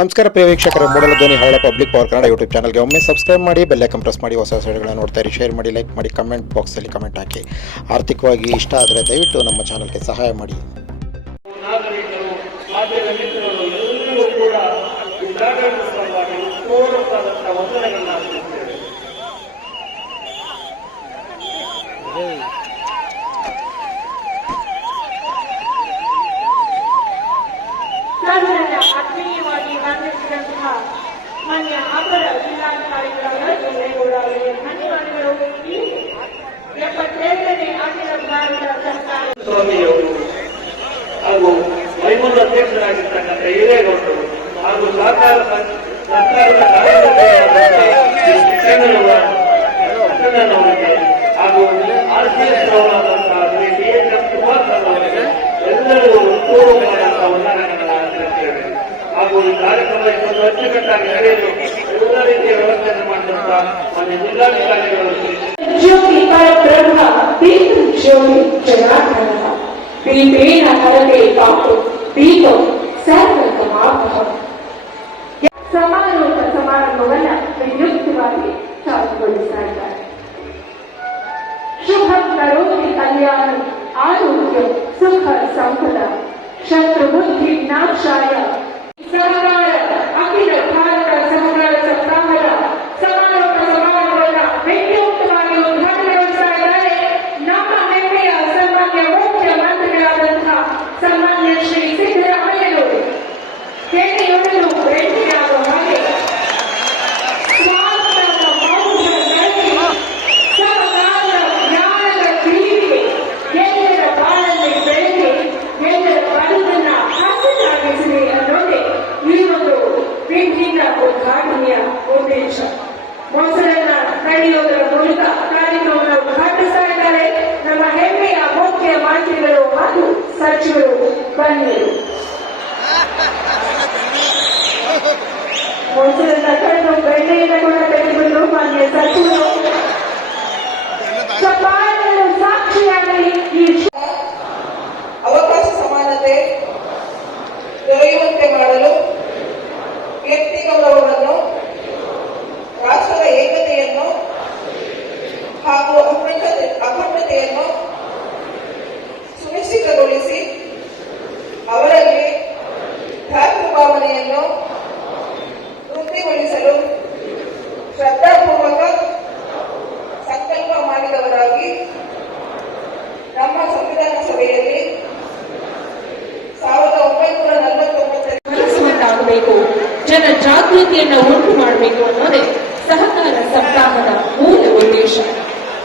ನಮಸ್ಕಾರ ಪ್ರಿಯ ವೀಕ್ಷಕರ, ಮೂಡಲ ಧ್ವನಿ ಹಳ್ಳ ಪಬ್ಲಿಕ್ ಪವರ್ ಕನ್ನಡ ಯೂಟ್ಯೂಬ್ ಚಾನಲ್ಗೆ ಒಮ್ಮೆ ಸಬ್ಸ್ಕ್ರೈಬ್ ಮಾಡಿ ಬೆಲ್ಲೈಕನ್ ಪ್ರೆಸ್ ಮಾಡಿ, ಹೊಸ ವಿಷಯಗಳನ್ನ ನೋಡ್ತಾ ಇರಿ. ಶೇರ್ ಮಾಡಿ ಲೈಕ್ ಮಾಡಿ ಕಮೆಂಟ್ ಬಾಕ್ಸಲ್ಲಿ ಕಮೆಂಟ್ ಹಾಕಿ. ಆರ್ಥಿಕವಾಗಿ ಇಷ್ಟ ಆದರೆ ದಯವಿಟ್ಟು ನಮ್ಮ ಚಾನಲ್ಗೆ ಸಹಾಯ ಮಾಡಿ. ಈ ಕಾರ್ಯಕ್ರಮ ಇವತ್ತು ಅಚ್ಚುಕಟ್ಟಾಗಿ ನಡೆಯಲು ಎಲ್ಲ ರೀತಿಯ ವ್ಯವಸ್ಥೆಯನ್ನು ಮಾಡುವಂತ ಮಾನ್ಯ ಜಿಲ್ಲಾಧಿಕಾರಿಗಳು ಜ್ಯೋತಿ ಪರಬ್ರಹ್ಮ ದೀಪ ಜ್ಯೋತಿ ಜನಾರ್ದನ ಪಿಲಿಪೇನ ಕರತೆ ಪಾಪು ದೀಪ ಸರ್ವತಮಾಪಹ ಸಮಾರೋಪ ಸಮಾರಂಭವನ್ನ ವಿದ್ಯುಕ್ತವಾಗಿ ಚಾಲುಗೊಳಿಸಿದ್ದಾರೆ ಶುಭ ಕರೋತಿ ಕಲ್ಯಾಣ ಆರೋಗ್ಯ ಸುಖ ಸಂಪದ ಶತ್ರುಬುದ್ಧಿ ನಾಶಾಯ Tchau, you. ಮೊಸರನ್ನ ಕಳೆದು ಬೆಣ್ಣೆಯನ್ನು ಕೂಡ ತೆಗೆದುಕೊಂಡು ಮಾನ್ಯ ಸಚಿವರು ಚಪ್ಪಾಳೆಗಳು ಸಾಕ್ಷಿಯಾಗಲಿ ಈ ಶ್ರದ್ಧಾಪೂರ್ವಕ ಸಂಕಲ್ಪ ಮಾಡಿದವರಾಗಿ ನಮ್ಮ ಸಂವಿಧಾನ ಸಭೆಯಲ್ಲಿ ಸಾವಿರದ ಒಂಬೈನೂರ ನಲವತ್ತೊಂಬತ್ತರಲ್ಲಿ ಜನ ಜಾಗೃತಿಯನ್ನು ಉಂಟು ಮಾಡಬೇಕು ಅನ್ನೋದೇ ಸಹಕಾರ ಸಪ್ತಾಹದ ಮೂಲ ಉದ್ದೇಶ.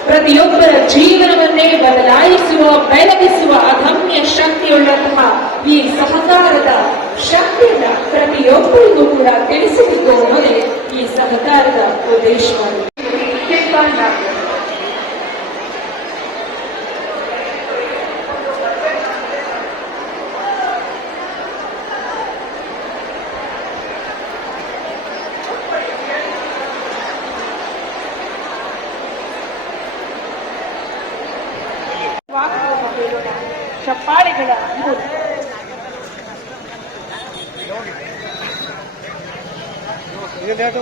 ಪ್ರತಿಯೊಬ್ಬರ ಜೀವನವನ್ನೇ ಬದಲಾಯಿಸುವ, ಬೆಳಗಿಸುವ ಅದಮ್ಯ ಶಕ್ತಿಯುಳ್ಳಂತಹ ಈ ಸಹಕಾರದ ಶಕ್ತಿಯನ್ನ ಪ್ರತಿಯೊಬ್ಬರಿಗೂ ಕೂಡ ತಿಳಿಸಬೇಕು ಅನ್ನೋದೇ ಈ ಸಹಕಾರದ ಉದ್ದೇಶವಾಗಿದೆ ಚಪ್ಪಾಳೆಗಳ ಮೂಲ ಜನನಿ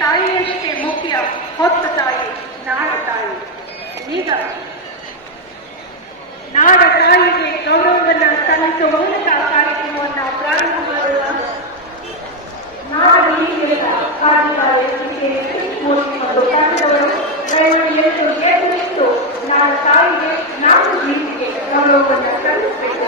ತಾಯಿಯಷ್ಟೇ ಮುಖ್ಯ. ಹೊತ್ತ ತಾಯಿ, ನಾಡ ತಾಯಿ. ಈಗ ನಾಡ ತಾಯಿಗೆ ಗೌರವವನ್ನು ಸಲ್ಲಿಸುವಂತ ಕಾರ್ಯಕ್ರಮವನ್ನು ಪ್ರಾರಂಭ ಮಾಡುವ ನಾಡಿಗೆಲ್ಲ ಕಾರ್ಯಕಾರಿ ಮೂರ್ತಿ ಮತ್ತು ತಂಡದವರು ಎಷ್ಟು ಏರಿಸಿತ್ತು ನಾಡ ತಾಯಿಗೆ ನಾಡು ರೀತಿಗೆ ಗೌರವವನ್ನು ಸಲ್ಲಿಸಬೇಕು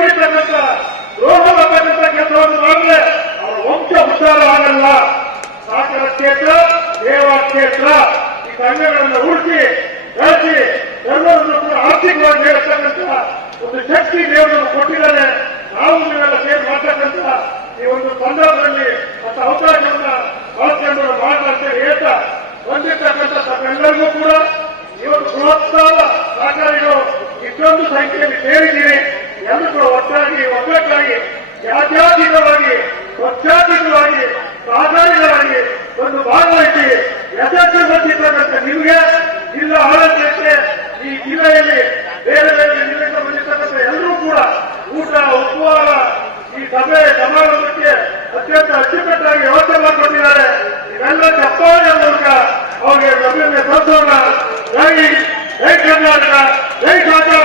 ಬರೀತಕ್ಕಂಥ ರೋಗ ಬರ್ತಕ್ಕಂಥ ಕೆಲಸವನ್ನು ಮಾಡಿದ್ರೆ ಅವರ ವಂಶ ಉದ್ಧಾರ ಆಗಲ್ಲ ಸಾಕರ ಕ್ಷೇತ್ರ ಸೇವಾ ಕ್ಷೇತ್ರ, ಈ ಸಂಘಗಳನ್ನು ಉಳಿಸಿ ಬೆಳೆಸಿ ಎಲ್ಲರನ್ನು ಕೂಡ ಆರ್ಥಿಕವಾಗಿ ಹೇಳ್ತಕ್ಕಂಥ ಒಂದು ಶಕ್ತಿ ದೇವರನ್ನು ಕೊಟ್ಟಿದ್ದಾರೆ. ನಾವು ನೀವೆಲ್ಲ ಸೇರಿ ಈ ಒಂದು ಸಂದರ್ಭದಲ್ಲಿ ಮತ್ತು ಅವಕಾಶವನ್ನ ಬಳಸಿಕೊಂಡು ಅಂತ ಹೇಳ್ತಾ ಬಂದಿರ್ತಕ್ಕಂಥ ತಮ್ಮೆಲ್ಲರಿಗೂ ಕೂಡ ಇವತ್ತು ಪ್ರೋತ್ಸಾಹ ಸಹಕಾರಿಗಳು ಇಷ್ಟೊಂದು ಸಂಖ್ಯೆಯಲ್ಲಿ ಸೇರಿದ್ದೀರಿ. ಎಲ್ಲರೂ ಒಟ್ಟಾಗಿ, ಒಗ್ಗಟ್ಟಾಗಿ, ಜಾತ್ಯಾತೀತವಾಗಿ ಪಕ್ಷಾತೀತವಾಗಿ ಸಹಕಾರಿಗಳಾಗಿ ಒಂದು ಭಾಗವಹಿಸಿ ಯಶಸ್ಸು ಬಂದಿರ್ತಕ್ಕಂಥ ನಿಮಗೆ ಜಿಲ್ಲಾ ಆಡಳಿತಕ್ಕೆ, ಈ ಜಿಲ್ಲೆಯಲ್ಲಿ ಬೇರೆ ಬೇರೆ ಜಿಲ್ಲೆಯಿಂದ ಬಂದಿರ್ತಕ್ಕಂಥ ಎಲ್ಲರೂ ಕೂಡ ಊಟ, ಉಪಹಾರ, ಈ ಸಭೆ, ಸಮಾರಂಭಕ್ಕೆ ಅತ್ಯಂತ ಅಚ್ಚುಕಟ್ಟಾಗಿ ವ್ಯವಸ್ಥೆ ಮಾಡಿಕೊಂಡಿದ್ದಾರೆ ಇದೆಲ್ಲ ಚಪ್ಪಾಳೆ ಮೂಲಕ ಅವರಿಗೆ ಬೆಂಬಲ ಸಲ್ಲಿಸೋಣ ಜೈ ಜೈ ಕರ್ನಾಟಕ, ಜೈ ಸಾಕಾರ